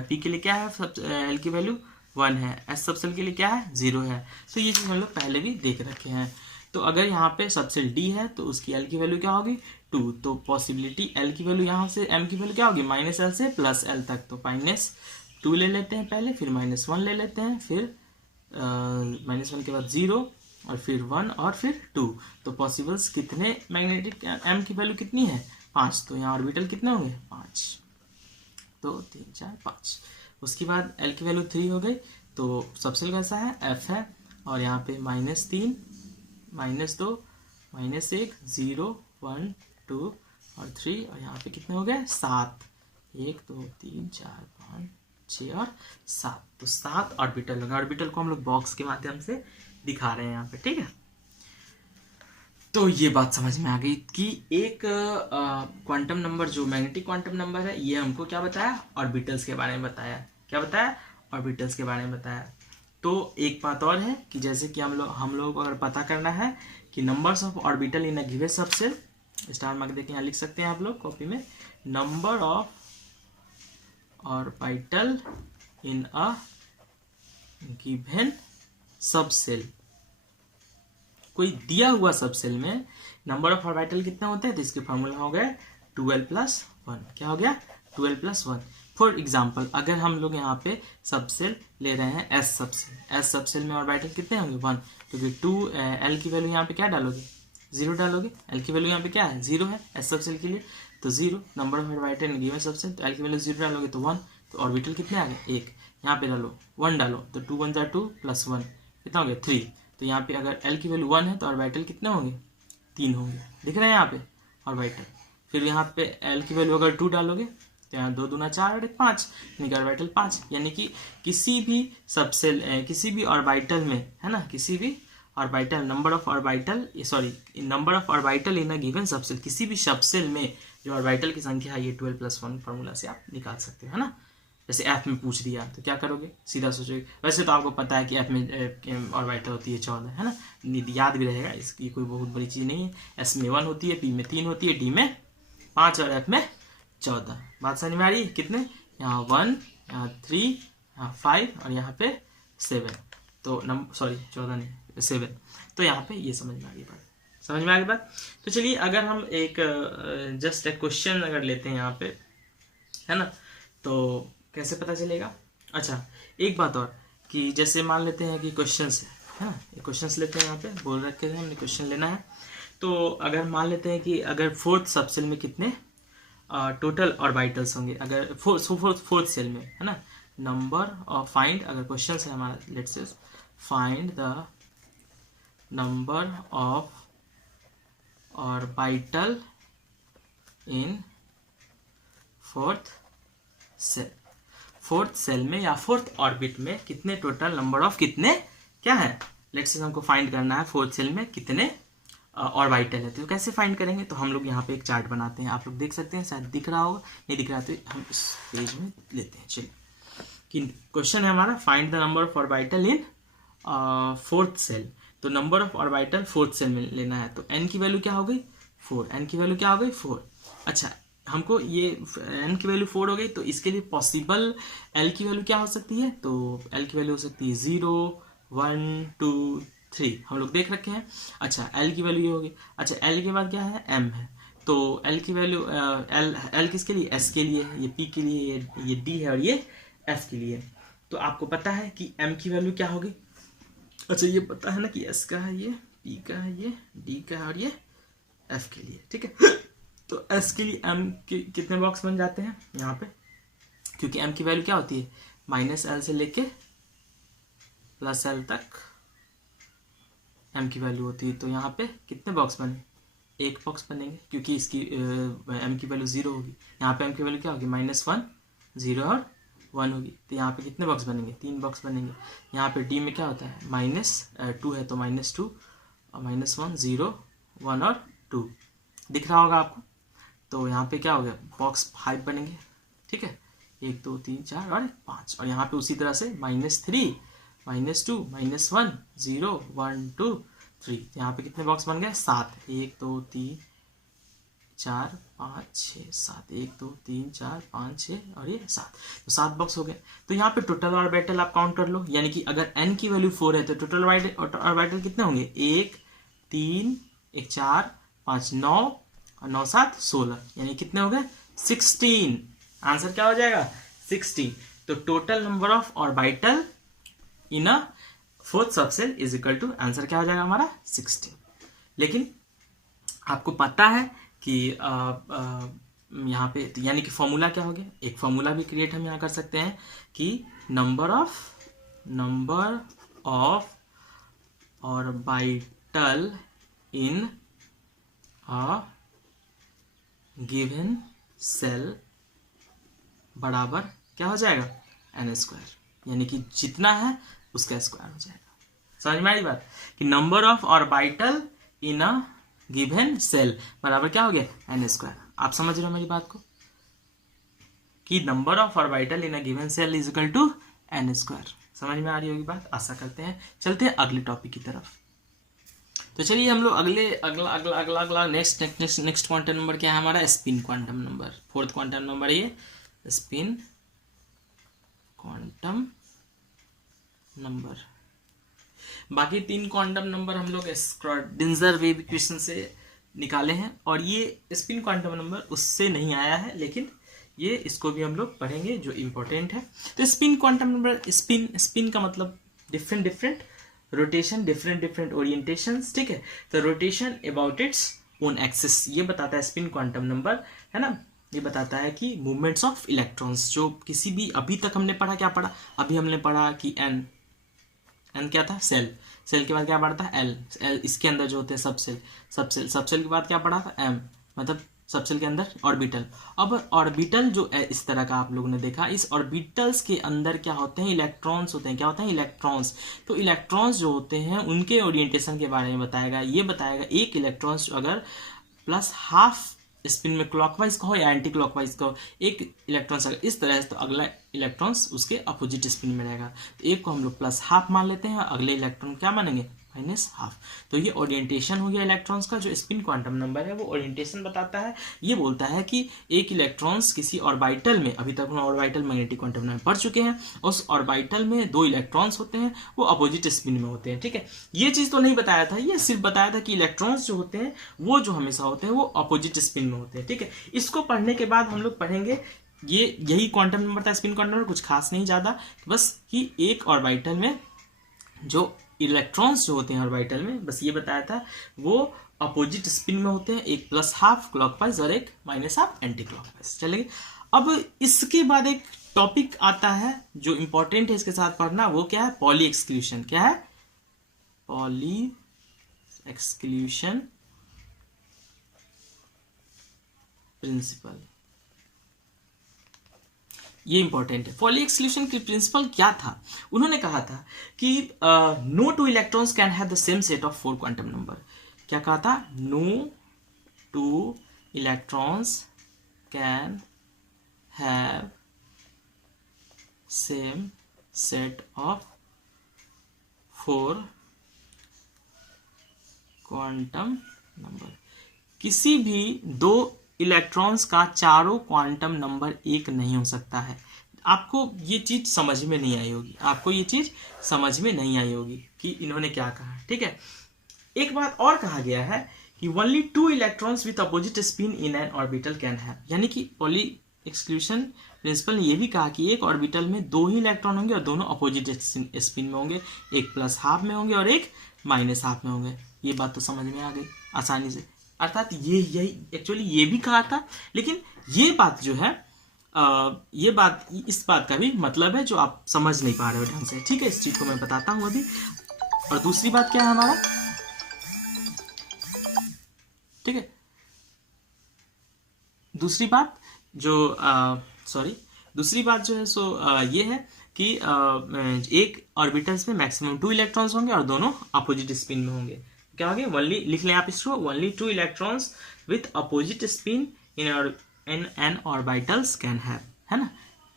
p के लिए क्या है, l की वैल्यू 1 है, s सबसेल के लिए क्या है, 0 है। तो ये चीज़ हम लोग पहले भी देख रखे हैं। तो अगर यहाँ पे सबसेल d है तो उसकी l की वैल्यू क्या होगी, 2। तो पॉसिबिलिटी l की वैल्यू यहाँ से m की वैल्यू क्या होगी, -l से +l तक। तो -2 ले लेते हैं पहले, फिर -1 ले लेते हैं, फिर -1 के बाद 0 और फिर 1 और फिर 2। तो पॉसिबल्स कितने, मैग्नेटिक m की वैल्यू कितनी है, 5। तो यहाँ ऑर्बिटल कितने होंगे, 5, 2, 3, 4, 5। उसके बाद l की वैल्यू 3 हो गई, तो सबसेल कैसा है, f है, और यहाँ पे -3, -2, -1, 0, 1, 2 और 3, और यहाँ पे कितने हो गए, 7, 1, 2, 3, 4, 5, 6 और 7। तो 7 ऑर्बिटल होंगे। ऑर्बिटल को हम लोग बॉक्स के माध्यम से दिखा रहे हैं यहाँ पे, ठीक है। तो ये बात समझ में आ गई कि एक क्वांटम नंबर जो मैग्नेटिक क्वांटम नंबर है, ये हमको क्या बताया, ऑर्बिटल्स के बारे में बताया। क्या बताया, ऑर्बिटल्स के बारे में बताया। तो एक बात और है कि जैसे कि हम लोगों को अगर पता करना है कि numbers of orbital in a given subshell, star mark देके यहाँ लिख सकते हैं आप लोग कॉपी में, number of orbital in a given subshell. कोई दिया हुआ सबसेल में नंबर ऑफ ऑर्बिटल कितने होते हैं, तो इसके फॉर्मूला हो गया 12+1। क्या हो गया, 12+1। फॉर एग्जाम्पल, अगर हम लोग यहाँ पे सबसेल ले रहे हैं एस सबसेल, एस सबसेल में ऑर्बिटल कितने होंगे, 1। क्योंकि 2 एल की वैल्यू यहाँ पे क्या डालोगे, 0 डालोगे। एल की वैल्यू यहाँ पे क्या है, 0 है एस सबसेल के लिए, तो 0 number of orbital given subshell, तो एल की वैल्यू 0 डालोगे तो 1। तो ऑर्बिटल कितने आ गए, 1। यहाँ पे डालो 1 डालो तो 2 1 2 प्लस 1 कितना हो गया 3। तो यहाँ पे अगर एल की वैल्यू 1 है तो ऑर्बिटल कितने होंगे 3 होंगे, दिख रहे हैं यहाँ पे ऑर्बिटल। फिर यहाँ पे एल की वैल्यू अगर 2 डालोगे तो यहाँ 2 दूना 4 और 1 5, यानी कि ऑर्बिटल 5। यानी कि किसी भी सबसेल किसी भी ऑर्बिटल में है ना, किसी भी orbital number of orbital number of orbital in a given subshell, किसी भी सबसेल में जो ऑर्बिटल की संख्या है ये 12+1 फार्मूला से आप निकाल सकते हो है ना। जैसे एफ में पूछ दिया तो क्या करोगे, सीधा सोचोगे। वैसे तो आपको पता है कि एफ में ऑर्बिटल होती है 14 है ना, याद भी रहेगा, इसकी कोई बहुत बड़ी चीज़ नहीं है। एस में 1 होती है, पी में 3 होती है, डी में 5 और एफ में 14। बात समझ में आ रही है कितने, यहाँ 1, यहाँ 3, यहाँ 5 और यहाँ पे 7। तो 14 नहीं 7। तो यहाँ पे ये समझ में आ गई बात, समझ में आ गई बात। तो चलिए अगर हम एक जस्ट एक क्वेश्चन अगर लेते हैं यहाँ पे है ना, तो कैसे पता चलेगा। अच्छा एक बात और कि जैसे मान लेते हैं कि क्वेश्चंस है ना, ये क्वेश्चंस लेते हैं, यहाँ पे बोल रखे हैं हमने क्वेश्चन लेना है। तो अगर मान लेते हैं कि अगर फोर्थ सबसेल में कितने टोटल ऑर्बिटल्स होंगे, अगर फोर्थ सेल में है ना, नंबर ऑफ फाइंड, अगर क्वेश्चन है हमारा let's say find the number of orbital in fourth shell, fourth shell में या फोर्थ ऑर्बिट में कितने टोटल नंबर ऑफ कितने क्या है, लेट्स से हमको फाइंड करना है फोर्थ सेल में कितने ऑर्बिटल है। तो कैसे फाइंड करेंगे, तो हम लोग यहाँ पे एक चार्ट बनाते हैं, आप लोग देख सकते हैं, शायद दिख रहा होगा, नहीं दिख रहा तो हम इस पेज में लेते हैं। चलिए कि क्वेश्चन है हमारा find the number of orbital in fourth shell. तो number of orbital fourth shell में लेना है, तो एन की वैल्यू क्या हो गई 4, एन की वैल्यू क्या हो गई 4। अच्छा हमको ये एन की वैल्यू 4 हो गई, तो इसके लिए पॉसिबल एल की वैल्यू क्या हो सकती है, तो एल की वैल्यू हो सकती है 0 1 2 3, हम लोग देख रखे हैं। अच्छा एल की वैल्यू ये होगी। अच्छा एल के बाद क्या है एम है, तो एल की वैल्यू एल किसके लिए, एस के लिए, ये पी के लिए, ये डी है और ये एफ के लिए। तो आपको पता है कि एम की वैल्यू क्या होगी। अच्छा ये पता है ना कि एस का है ये, पी का है ये, डी का है और ये एफ के लिए, ठीक है। तो एस के लिए एम के कितने बॉक्स बन जाते हैं यहाँ पे, क्योंकि एम की वैल्यू क्या होती है -L से लेके +L तक एम की वैल्यू होती है। तो यहाँ पे कितने बॉक्स बने, एक बॉक्स बनेंगे, क्योंकि इसकी एम की वैल्यू 0 होगी। यहाँ पे एम की वैल्यू क्या होगी -1 0 और 1 होगी, तो यहाँ पे कितने बॉक्स बनेंगे 3 बॉक्स बनेंगे। यहाँ पे डी में क्या होता है -2 है तो -2 और -1 0 1 और 2 दिख रहा होगा आपको। तो यहाँ पे क्या हो गया बॉक्स 5 बनेंगे, ठीक है, 1 2 3 4 और 5। और यहाँ पे उसी तरह से -3 -2 -1 0 1 2 3, यहाँ पे कितने बॉक्स बन गए 7, 1 2 3 4 5 6 7, 1 2 3 4 5 6 और ये 7, तो 7 बॉक्स हो गए। तो यहाँ पे टोटल ऑर्बिटल आप काउंट कर लो, यानी कि अगर n की वैल्यू 4 है तो टोटल ऑर्बिटल कितने होंगे 1 3 1 4 5 9 और 9 7 16, यानी कितने हो गए 16। आंसर क्या हो जाएगा 16। तो total number of orbital in a fourth subshell is equal to, answer क्या हो जाएगा हमारा 16। लेकिन आपको पता है कि यहाँ पे यानी कि फॉर्मूला क्या हो गया, एक फॉर्मूला भी क्रिएट हम यहाँ कर सकते हैं कि number of orbital in a given shell बराबर क्या हो जाएगा n², यानी कि जितना है उसका स्क्वायर हो जाएगा। समझ में आई बात कि number of orbital in a given shell बराबर क्या हो गया n²। आप समझ रहे हो मेरी बात को कि number of orbital in a given shell is equal to n²। समझ में आ रही होगी बात, आशा करते हैं। चलते हैं अगले टॉपिक की तरफ। तो चलिए हम लोग अगला नेक्स्ट क्वांटम नंबर क्या है हमारा, spin quantum number, fourth quantum number ये स्पिन क्वांटम नंबर। बाकी 3 क्वांटम नंबर हम लोग स्क्रॉडिंजर वेव इक्वेशन से निकाले हैं, और ये स्पिन क्वांटम नंबर उससे नहीं आया है, लेकिन ये इसको भी हम लोग पढ़ेंगे जो इम्पोर्टेंट है। तो स्पिन क्वांटम नंबर, स्पिन का मतलब डिफरेंट रोटेशन, डिफरेंट ओरिएंटेशंस, ठीक है। तो rotation about its own axis ये बताता है स्पिन क्वांटम नंबर, है ना। ये बताता है कि मूवमेंट्स ऑफ इलेक्ट्रॉन्स, जो किसी भी, अभी तक हमने पढ़ा, क्या पढ़ा, अभी हमने पढ़ा कि एन क्या था, सेल, सेल के बाद क्या पढ़ा था, एल, इसके अंदर जो होते हैं सब सेल, सब सेल के बाद क्या पढ़ा था, एम, मतलब सब सेल के अंदर ऑर्बिटल। अब ऑर्बिटल जो इस तरह का आप लोगों ने देखा, इस ऑर्बिटल्स के अंदर क्या होते हैं, इलेक्ट्रॉन्स होते हैं। क्या होते हैं, इलेक्ट्रॉन्स। तो इलेक्ट्रॉन्स जो होते हैं उनके ओरिएंटेशन के बारे में बताएगा। ये बताएगा एक इलेक्ट्रॉन्स अगर प्लस हाफ स्पिन में क्लॉकवाइज कहो या एंटी क्लॉकवाइज कहो, एक इलेक्ट्रॉन्स अगर इस तरह से, तो अगला इलेक्ट्रॉन्स उसके अपोजिट स्पिन में रहेगा। तो एक को हम लोग प्लस हाफ मान लेते हैं, अगले इलेक्ट्रॉन क्या मानेंगे, माइनस हाफ। तो ये ओरिएंटेशन हो गया इलेक्ट्रॉन्स का। जो स्पिन क्वांटम नंबर है वो ओरिएंटेशन बताता है। ये बोलता है कि एक इलेक्ट्रॉन्स किसी ऑर्बिटल में, अभी तक हम ऑर्बिटल मैग्नेटिक क्वांटम नंबर पढ़ चुके हैं, उस ऑर्बिटल में दो इलेक्ट्रॉन्स होते हैं, वो अपोजिट स्पिन में होते हैं। ठीक है, ये चीज तो नहीं बताया था, ये सिर्फ बताया था कि इलेक्ट्रॉन्स जो होते हैं वो जो हमेशा होते हैं वो अपोजिट स्पिन में होते हैं। ठीक है, इसको पढ़ने के बाद हम लोग पढ़ेंगे, ये यही क्वांटम नंबर था, स्पिन क्वांटम नंबर, कुछ खास नहीं ज्यादा, बस कि एक ऑर्बिटल में जो इलेक्ट्रॉन्स जो होते हैं ऑर्बिटल में, बस ये बताया था, वो अपोजिट स्पिन में होते हैं, एक प्लस हाफ क्लॉकवाइज और एक माइनस हाफ एंटी क्लॉकवाइज। चलिए, अब इसके बाद एक टॉपिक आता है जो इंपॉर्टेंट है इसके साथ पढ़ना, वो क्या है, पॉली एक्सक्लूशन। क्या है, पॉली एक्सक्लूशन प्रिंसिपल। ये इंपॉर्टेंट है। पॉली एक्सक्लूशन की प्रिंसिपल क्या था, उन्होंने कहा था कि no two electrons can have the same set of 4 quantum number. क्या कहा था, no two electrons can have same set of 4 quantum number. किसी भी दो इलेक्ट्रॉन्स का चारों क्वांटम नंबर एक नहीं हो सकता है। आपको ये चीज समझ में नहीं आई होगी, आपको ये चीज समझ में नहीं आई होगी कि इन्होंने क्या कहा। ठीक है, एक बात और कहा गया है कि only 2 electrons with opposite spin in N orbital can have, यानी कि पॉली एक्सक्लूशन प्रिंसिपल ने यह भी कहा कि एक ऑर्बिटल में 2 ही इलेक्ट्रॉन होंगे और दोनों अपोजिट स्पिन में होंगे, एक प्लस हाफ में होंगे और एक माइनस हाफ में होंगे। ये बात तो समझ में आ गई आसानी से, अर्थात ये यही एक्चुअली ये भी कहा था, लेकिन ये बात जो है ये बात, इस बात का भी मतलब है जो आप समझ नहीं पा रहे हो ढंग से। ठीक है, इस चीज को मैं बताता हूं अभी। और दूसरी बात क्या है हमारा, ठीक है, दूसरी बात जो दूसरी बात जो है सो ये है कि एक ऑर्बिटल्स में मैक्सिमम 2 इलेक्ट्रॉन्स होंगे और दोनों अपोजिट स्पिन में होंगे। क्या हो गया, ओनली, लिख लें आप इसको, only 2 electrons with opposite spin in an orbitals can have, है ना,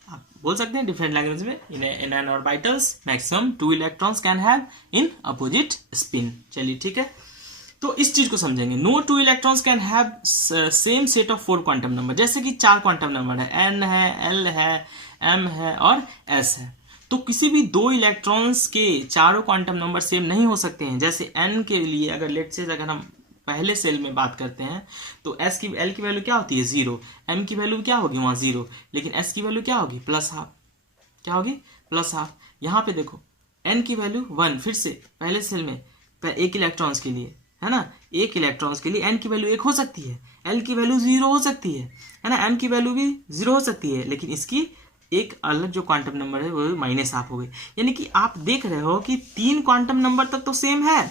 आप बोल सकते हैं डिफरेंट लैंग्वेज में, in an orbitals maximum 2 electrons can have in opposite spin. चलिए ठीक है, तो इस चीज को समझेंगे। No 2 electrons can have same set of 4 quantum number. जैसे कि 4 क्वांटम नंबर है, एन है, एल है, एम है और एस है, तो किसी भी 2 इलेक्ट्रॉन्स के चारों क्वांटम नंबर सेम नहीं हो सकते हैं। जैसे एन के लिए अगर लेट से अगर हम पहले सेल में बात करते हैं तो एस की, एल की वैल्यू क्या होती है 0, एम की वैल्यू क्या होगी वहां 0, लेकिन एस की वैल्यू क्या होगी प्लस हाफ, क्या होगी प्लस हाफ। यहाँ पे देखो एन की वैल्यू 1, फिर से पहले सेल में एक इलेक्ट्रॉन्स के लिए, है ना, एक इलेक्ट्रॉन्स के लिए एन की वैल्यू 1 हो सकती है, एल की वैल्यू 0 हो सकती है ना, एम की वैल्यू भी 0 हो सकती है, लेकिन इसकी एक अलग जो क्वांटम नंबर है वो माइनस हाफ हो गई। यानी कि आप देख रहे हो कि 3 क्वांटम नंबर तक तो सेम है।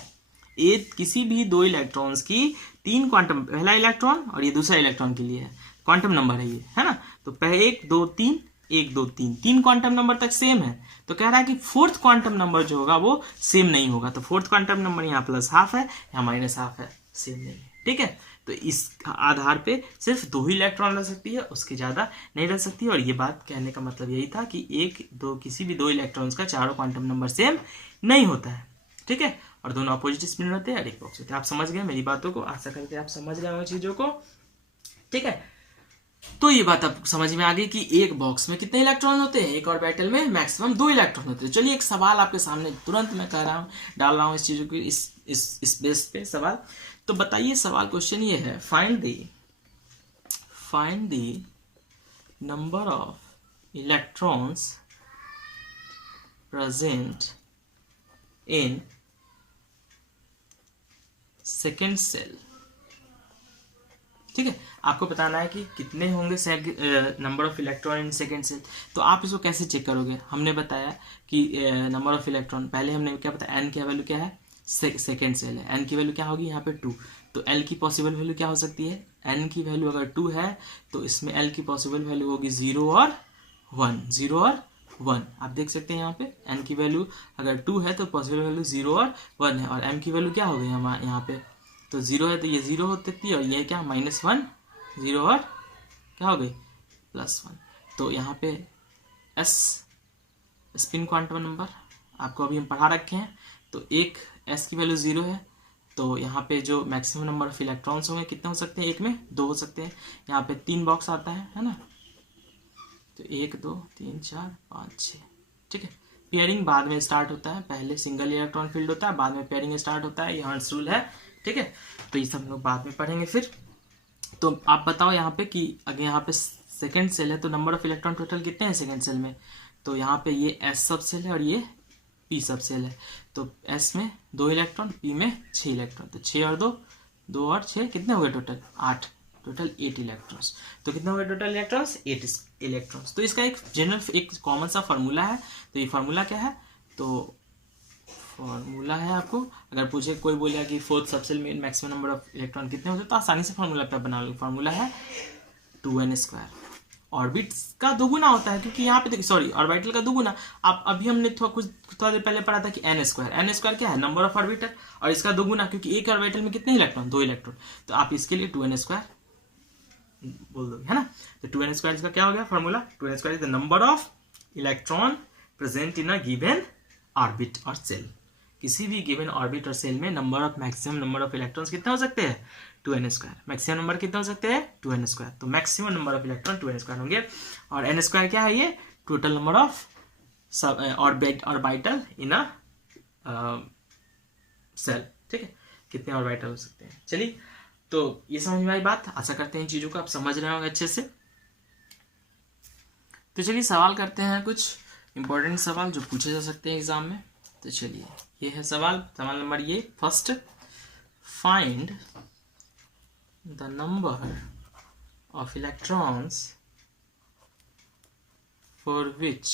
एक किसी भी 2 इलेक्ट्रॉन्स की 3 क्वांटम, पहला इलेक्ट्रॉन और ये दूसरा इलेक्ट्रॉन के लिए है, क्वांटम नंबर है ये, है ना, तो पहले 1 2 3 1 2 3 3 क्वांटम नंबर तक सेम है। तो कह रहा है कि 4th क्वांटम नंबर जो होगा वो सेम नहीं होगा। तो 4th क्वांटम नंबर यहाँ प्लस हाफ है, यहाँ माइनस हाफ है, सेम नहीं है। ठीक है, तो इस आधार पे सिर्फ 2 ही इलेक्ट्रॉन रह सकती है, उसके ज्यादा नहीं रह सकती। और ये बात कहने का मतलब यही था कि किसी भी 2 इलेक्ट्रॉन्स का चारों क्वांटम नंबर सेम नहीं होता है। ठीक है, और दोनों अपोजिट स्पिन रहते हैं और एक बॉक्स होते हैं। आप समझ गए मेरी बातों को, आशा करते हैं आप समझ गए उन चीजों को। ठीक है, तो ये बात अब समझ में आ गई कि एक बॉक्स में कितने इलेक्ट्रॉन होते हैं, एक ऑर्बिटल में मैक्सिमम 2 इलेक्ट्रॉन होते हैं। चलिए एक सवाल आपके सामने तुरंत मैं कह रहा हूँ, डाल रहा हूँ इस चीजों की, इस बेस पे सवाल। तो बताइए, सवाल क्वेश्चन ये है, find the number of electrons present in second shell ठीक है, आपको बताना है कि कितने होंगे number of electron in second shell. तो आप इसको कैसे चेक करोगे, हमने बताया कि नंबर ऑफ इलेक्ट्रॉन, पहले हमने क्या बताया, एन की वैल्यू क्या है, सेकेंड सेल है, एन की वैल्यू क्या होगी यहाँ पे 2, तो एल की पॉसिबल वैल्यू क्या हो सकती है, एन की वैल्यू अगर 2 है तो इसमें एल की पॉसिबल वैल्यू होगी 0 और 1, 0 और 1। आप देख सकते हैं यहाँ पे एन की वैल्यू अगर 2 है तो पॉसिबल वैल्यू 0 और 1 है, और एम की वैल्यू क्या हो गई हमारे यहाँ पे, तो 0 है तो ये 0 हो सकती है, और ये क्या -1, 0 और क्या हो गई +1। तो यहाँ पे एस स्पिन क्वांटम नंबर आपको अभी हम पढ़ा रखे हैं, तो एक एस की वैल्यू 0 है, तो यहाँ पे जो मैक्सिमम नंबर ऑफ इलेक्ट्रॉन्स होंगे कितने हो सकते हैं, एक में 2 हो सकते हैं। यहाँ पे 3 बॉक्स आता है ना, तो 1 2 3 4 5 6, ठीक है। पेयरिंग बाद में स्टार्ट होता है, पहले सिंगल इलेक्ट्रॉन फील्ड होता है, बाद में पेयरिंग स्टार्ट होता है, ये हर्ट्ज रूल है, ठीक है। तो ये सब लोग बाद में पढ़ेंगे फिर। तो आप बताओ यहाँ पे कि अगर यहाँ पे सेकेंड सेल है तो नंबर ऑफ इलेक्ट्रॉन टोटल कितने हैं सेकेंड सेल में, तो यहाँ पे ये एस सब सेल है और ये पी सब सेल है। तो एस में 2 इलेक्ट्रॉन, पी में 6 इलेक्ट्रॉन, तो 6 और 2, 2 और 6 कितने हो गए टोटल 8, टोटल 8 इलेक्ट्रॉन्स। तो कितने हो गए टोटल इलेक्ट्रॉन्स, 8 इलेक्ट्रॉन्स। तो इसका एक जनरल एक कॉमन सा फार्मूला है, तो ये फार्मूला क्या है, तो फॉर्मूला है आपको अगर पूछे कोई बोलेगा कि फोर्थ सबसेल में मैक्सिमम नंबर ऑफ इलेक्ट्रॉन कितने होते हैं तो आसानी से फार्मूला पे बना लो। फार्मूला है 2n²। ऑर्बिट्स का दोगुना होता है, क्योंकि यहाँ पे देखिए सॉरी ऑर्बिटल का दोगुना, आप अभी हमने थोड़ा देर पहले पढ़ा था कि n² क्या है, नंबर ऑफ ऑर्बिटल, और इसका दोगुना क्योंकि एक ऑर्बिटल में कितने इलेक्ट्रॉन, 2 इलेक्ट्रॉन, तो आप इसके लिए 2n² बोल दोगे, है ना। तो 2n² इसका क्या हो गया formula, 2n² is the number of electron present in a given orbit और सेल। किसी भी गिवन ऑर्बिट और सेल में number of maximum number of electrons कितने हो सकते हैं, 2n²। मैक्सिमम नंबर कितने हो सकते हैं, 2n²। तो maximum number of electron 2n² होंगे, और n² क्या है, ये total number of orbital in a shell, ठीक है, कितने ऑर्बिटल हो सकते हैं। चलिए, तो ये समझ में आई बात, आशा करते हैं इन चीजों को आप समझ रहे होंगे अच्छे से। तो चलिए सवाल करते हैं, कुछ इंपॉर्टेंट सवाल जो पूछे जा सकते हैं एग्जाम में। तो चलिए ये है सवाल नंबर ये first, find the number of electrons for which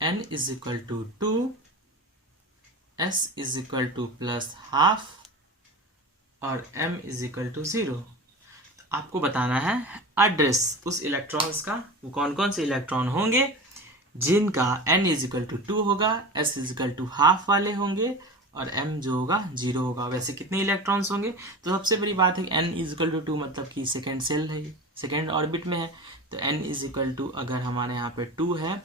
n is equal to 2, s is equal to +½ और m is equal to 0। आपको बताना है एड्रेस उस इलेक्ट्रॉन्स का, वो कौन कौन से इलेक्ट्रॉन होंगे जिनका n इज इक्वल टू 2 होगा, s इज इक्वल टू ½ वाले होंगे, और m जो होगा 0 होगा। वैसे कितने इलेक्ट्रॉन्स होंगे, तो सबसे बड़ी बात है कि n इज इक्वल टू 2 मतलब कि सेकेंड सेल है, सेकेंड ऑर्बिट में है, तो n इज इक्वल टू अगर हमारे यहाँ पे 2 है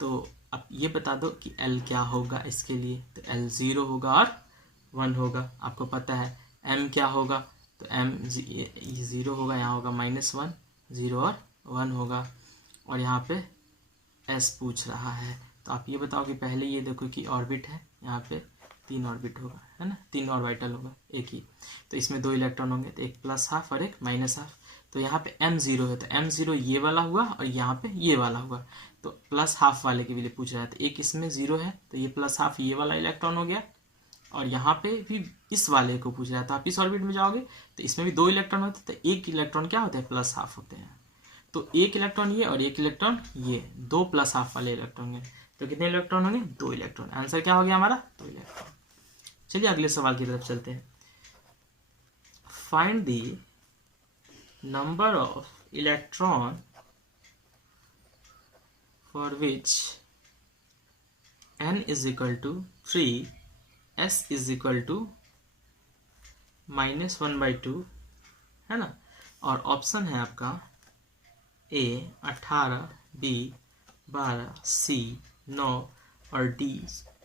तो अब ये बता दो कि l क्या होगा इसके लिए, तो l 0 होगा और 1 होगा। आपको पता है m क्या होगा, तो m 0 होगा, यहाँ होगा -1, 0 और 1 होगा, और यहाँ पे s पूछ रहा है, तो आप ये बताओ कि पहले ये देखो कि ऑर्बिट है, यहाँ पे 3 ऑर्बिट होगा, है ना, 3 ऑर्बिटल होगा एक ही, तो इसमें 2 इलेक्ट्रॉन होंगे, तो एक +½ और एक -½ तो यहाँ पे m 0 है, तो m 0 ये वाला हुआ और यहाँ पे ये वाला हुआ, तो +½ वाले के लिए पूछ रहा है, तो एक इसमें 0 है तो ये +½ ये वाला इलेक्ट्रॉन हो गया, और यहाँ पे भी इस वाले को पूछ रहा है, तो आप इस ऑर्बिट में जाओगे तो इसमें भी 2 इलेक्ट्रॉन होते हैं, तो एक इलेक्ट्रॉन क्या होता है, +½ होते हैं, तो एक इलेक्ट्रॉन ये और एक इलेक्ट्रॉन ये, 2 +½ वाले इलेक्ट्रॉन होंगे, तो कितने इलेक्ट्रॉन होंगे, 2 इलेक्ट्रॉन। आंसर क्या हो गया हमारा, 2 इलेक्ट्रॉन। चलिए अगले सवाल की तरफ चलते हैं। Find the number of electron for which n is equal to 3, s is equal to -1/2, है ना, और ऑप्शन है आपका A 18, B 12, C 9 और D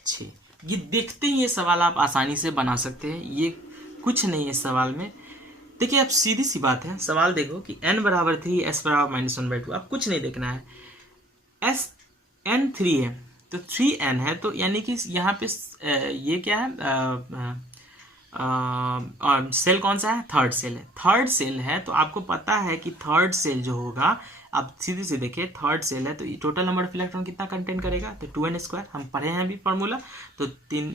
6। ये देखते ही ये सवाल आप आसानी से बना सकते हैं, ये कुछ नहीं है सवाल में। देखिए आप सीधी सी बात है, सवाल देखो कि n बराबर 3, s बराबर -1/2, आप कुछ नहीं देखना है, n 3 है तो 3n है, तो यानी कि यहाँ पे ये क्या है, सेल कौन सा है, थर्ड सेल है, थर्ड सेल है, तो आपको पता है कि थर्ड सेल जो होगा अब सीधी सी देखिए थर्ड सेल है तो टोटल नंबर ऑफ इलेक्ट्रॉन कितना कंटेन करेगा, तो 2n², हम पढ़े हैं अभी फॉर्मूला, तो 3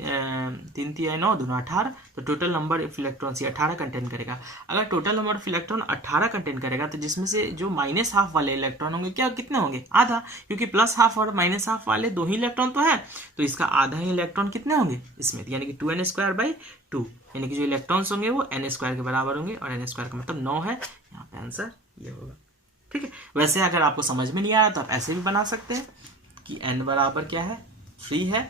3 9 2 18, तो टोटल नंबर ऑफ इलेक्ट्रॉन्स ये 18 कंटेन करेगा। अगर total number of electron 18 contain करेगा तो जिसमें से जो -½ वाले इलेक्ट्रॉन होंगे क्या कितने होंगे, आधा, क्योंकि +½ और -½ वाले 2 ही इलेक्ट्रॉन तो है, तो इसका आधा ही इलेक्ट्रॉन कितने होंगे इसमें, यानी कि 2n²/2, यानी कि जो इलेक्ट्रॉन्स होंगे वो n² के बराबर होंगे, और n² का मतलब 9 है, यहाँ पे आंसर ये होगा। ठीक है, वैसे अगर आपको समझ में नहीं आ रहा तो आप ऐसे भी बना सकते हैं कि n बराबर क्या है 3 है,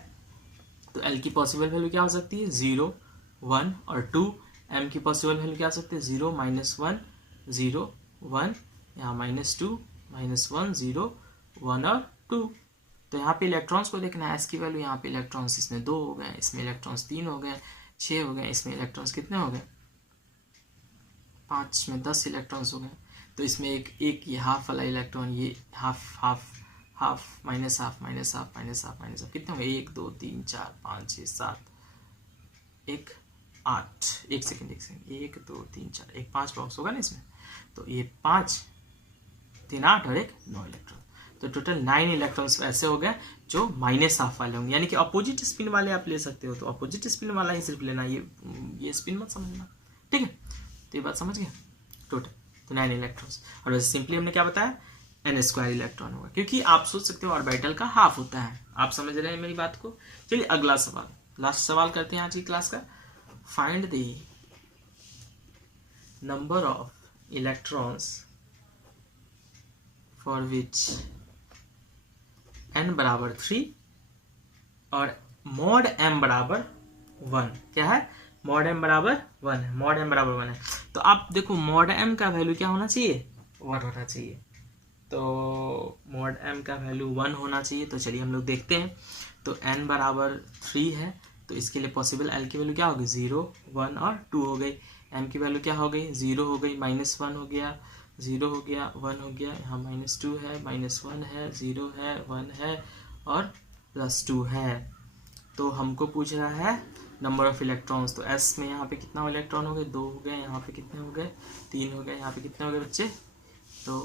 तो l की पॉसिबल वैल्यू क्या हो सकती है 0 1 और 2, m की पॉसिबल वैल्यू क्या हो सकती है 0 -1 0 1, यहाँ -2 -1 0 1 और 2। तो यहाँ पे इलेक्ट्रॉन्स को देखना है, s की वैल्यू, यहाँ पे इलेक्ट्रॉन्स इसमें 2 हो गए, इसमें इलेक्ट्रॉन्स 3 हो गए, 6 हो गए, इसमें इलेक्ट्रॉन्स कितने हो गए 5 में 10 इलेक्ट्रॉन्स हो गए, तो इसमें एक ये हाफ वाला इलेक्ट्रॉन, ये हाफ -½ कितने होंगे 1 2 3 4 5 6 7 1 8, 1 सेकेंड 1 2 3 4 1 5 बॉक्स होगा ना इसमें, तो ये 5 3 8 और 1 9 इलेक्ट्रॉन, तो टोटल 9 इलेक्ट्रॉन्स ऐसे हो गए जो -½ वाले होंगे, यानी कि अपोजिट स्पिन वाले आप ले सकते हो, तो अपोजिट स्पिन वाला ही सिर्फ लेना, ये स्पिन मत समझना। ठीक है, तो ये बात समझ गए, टोटल तो 9 इलेक्ट्रॉन्स, और वैसे सिंपली हमने क्या बताया n² इलेक्ट्रॉन होगा, क्योंकि आप सोच सकते हो ऑर्बिटल का हाफ होता है। आप समझ रहे हैं मेरी बात को। चलिए अगला सवाल, लास्ट सवाल करते हैं आज की क्लास का। Find the number of electrons for which n बराबर 3 और mod m बराबर 1। क्या है, mod m बराबर 1 है, mod m बराबर 1 है, तो आप देखो mod m का वैल्यू क्या होना चाहिए 1 होना चाहिए, तो mod m का वैल्यू 1 होना चाहिए। तो चलिए हम लोग देखते हैं, तो n बराबर 3 है, तो इसके लिए पॉसिबल l की वैल्यू क्या होगी 0 1 और 2 हो गई, m की वैल्यू क्या हो गई 0 हो गई, -1 हो गया, 0 हो गया, 1 हो गया, यहाँ -2 है, -1 है, 0 है, 1 है और +2 है। तो हमको पूछ रहा है नंबर ऑफ इलेक्ट्रॉन्स, तो s में यहाँ पे कितना इलेक्ट्रॉन हो गए 2 हो गए, यहाँ पे कितने हो गए 3 हो गए, यहाँ पे कितने हो गए बच्चे, तो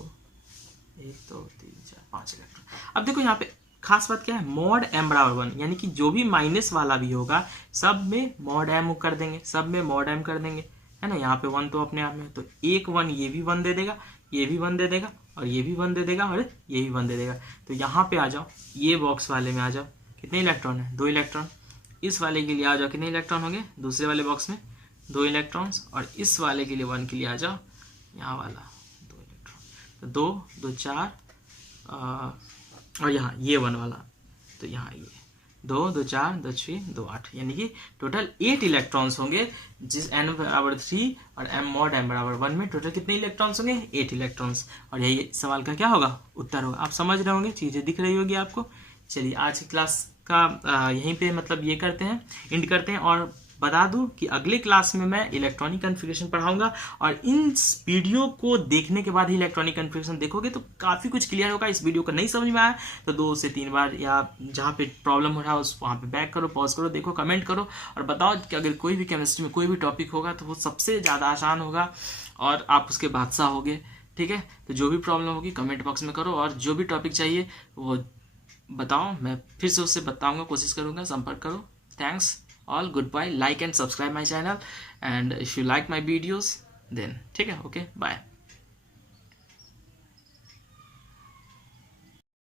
1 2 3 4 5 इलेक्ट्रॉन। अब देखो यहाँ पे खास बात क्या है, mod m बराबर 1, यानी कि जो भी माइनस वाला भी होगा सब में mod m कर देंगे, सब में mod m कर देंगे, है ना। यहाँ पे 1 तो अपने आप में, तो एक 1 ये भी 1 दे देगा, ये भी 1 दे देगा, और ये भी 1 दे देगा, और ये भी 1 दे देगा। तो यहाँ पे आ जाओ, ये बॉक्स वाले में आ जाओ, कितने इलेक्ट्रॉन है 2 इलेक्ट्रॉन, इस वाले के लिए आ जाओ कितने इलेक्ट्रॉन होंगे दूसरे वाले बॉक्स में 2 इलेक्ट्रॉन्स, और इस वाले के लिए 1 के लिए आ जाओ यहाँ वाला 2 इलेक्ट्रॉन, तो 2 2 4 और यहाँ ये 1 वाला, तो यहाँ ये 2 2 4 2 6 2 8, यानी कि टोटल 8 इलेक्ट्रॉन्स होंगे, जिस n बराबर 3 और m mod m बराबर 1 में टोटल कितने इलेक्ट्रॉन्स होंगे 8 इलेक्ट्रॉन्स, और यही सवाल का क्या होगा उत्तर होगा। आप समझ रहे होंगे, चीज़ें दिख रही होगी आपको। चलिए आज की क्लास का यहीं पे मतलब ये करते हैं, एंड करते हैं, और बता दूं कि अगले क्लास में मैं इलेक्ट्रॉनिक कन्फिगरेशन पढ़ाऊंगा, और इन वीडियो को देखने के बाद ही इलेक्ट्रॉनिक कन्फिगरेशन देखोगे तो काफ़ी कुछ क्लियर होगा। इस वीडियो को नहीं समझ में आया तो 2 से 3 बार, या जहाँ पे प्रॉब्लम हो रहा है उस वहाँ पे बैक करो, पॉज करो, देखो, कमेंट करो, और बताओ कि अगर कोई भी केमिस्ट्री में कोई भी टॉपिक होगा तो वो सबसे ज़्यादा आसान होगा और आप उसके बादशाह होगे। ठीक है, तो जो भी प्रॉब्लम होगी कमेंट बॉक्स में करो, और जो भी टॉपिक चाहिए वो बताओ, मैं फिर से उससे बताऊंगा, कोशिश करूंगा, संपर्क करो। Thanks all, goodbye, like and subscribe my channel, and if you like my videos then ठीक है, okay, bye।